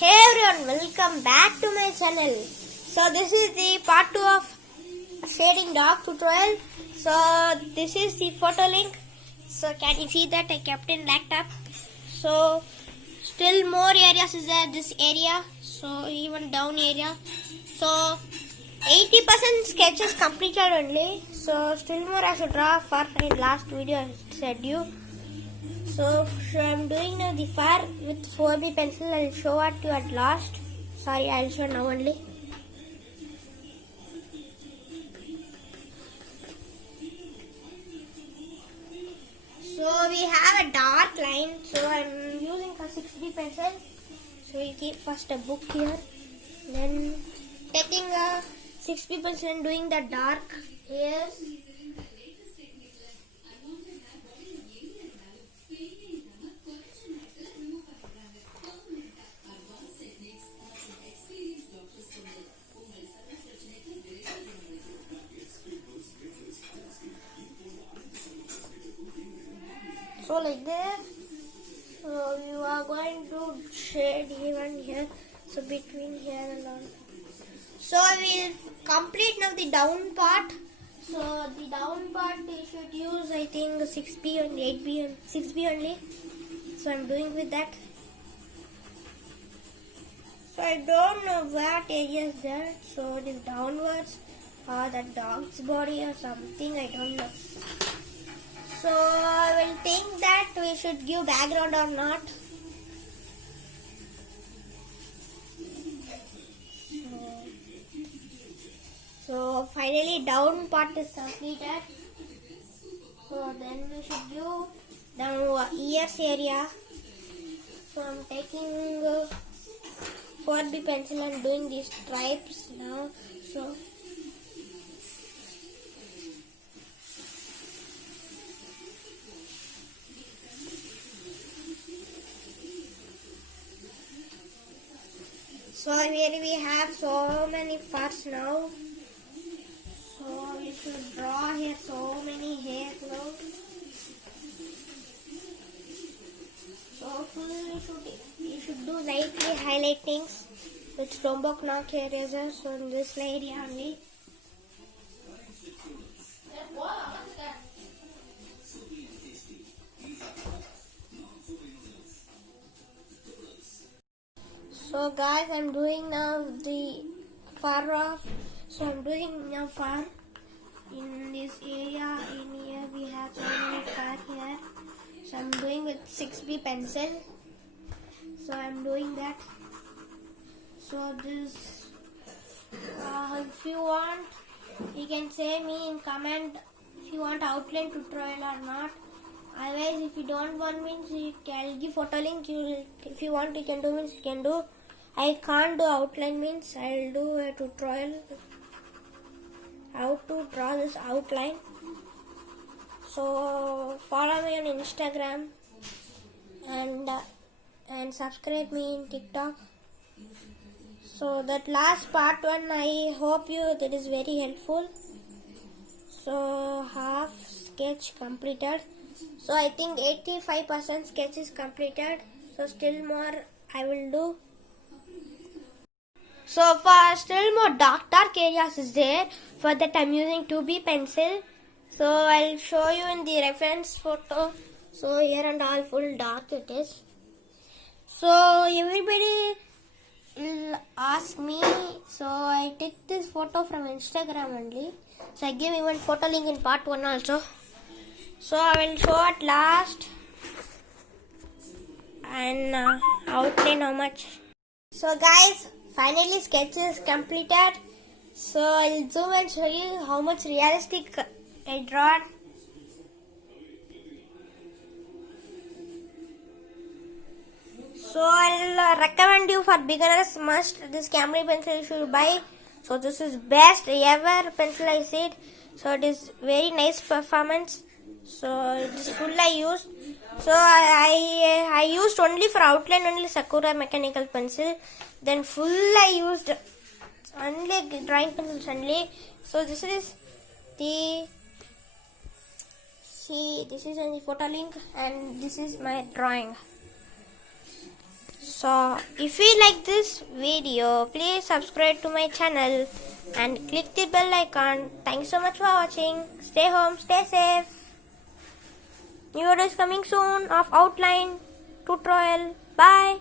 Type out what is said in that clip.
Hey everyone, welcome back to my channel. So this is the part 2 of shading dog tutorial. So this is the photo link. So can you see that I kept in laptop? So still more areas is there, this area. So even down area. So 80% sketches completed only. So still more I should draw for in last video I said you. So I'm doing now the far with 4B pencil. I'll show it to you at last. Sorry, I'll show now only. So we have a dark line. So I'm using a 6B pencil. So we keep first a book here. Then taking a 6B pencil and doing the dark here. So like this, so you are going to shade even here, so between here and all. So we'll complete now the down part. So the down part you should use I think 6B and 8B and 6B only. So I'm doing with that. So I don't know what area is there. So it is downwards or the dog's body or something, I don't know. So I will think that we should give background or not. So finally down part is completed. So then we should do the ears area. So I'm taking 4B pencil and doing these stripes now. So here we have so many furs now. So we should draw here so many hairs now. So you should do lightly highlightings with Tombow Knock eraser. So in this area only. So guys, I'm doing now the far off. So I'm doing now far in this area. In here we have so many far here. So I'm doing with 6B pencil. So I'm doing that. So this, if you want, you can say me in comment if you want outline tutorial or not. Otherwise, if you don't want means I'll give photo link. If you want, you can do means you can do. I can't do outline means I'll do a tutorial how to draw this outline. So follow me on Instagram and subscribe me in TikTok. So that last part one, I hope you that is very helpful. So half sketch completed. So I think 85% sketch is completed. So still more I will do. So for still more dark areas is there. For that I'm using 2B pencil. So I'll show you in the reference photo. So here and all full dark it is. So everybody will ask me. So I take this photo from Instagram only. So I give even photo link in part 1 also. So I will show at last and outline how much. So guys, finally sketch is completed. So I'll zoom and show you how much realistic I drawn. So I'll recommend you for beginners must this Camry pencil you should buy. So this is best ever pencil I said. So it is very nice performance. So it is full I used. So I used only for outline only Sakura mechanical pencil. Then full I used only drawing pencils only. So this is the this is in the photo link and this is my drawing. So if you like this video, please subscribe to my channel and click the bell icon. Thanks so much for watching. Stay home, stay safe. New video is coming soon of outline tutorial. Bye.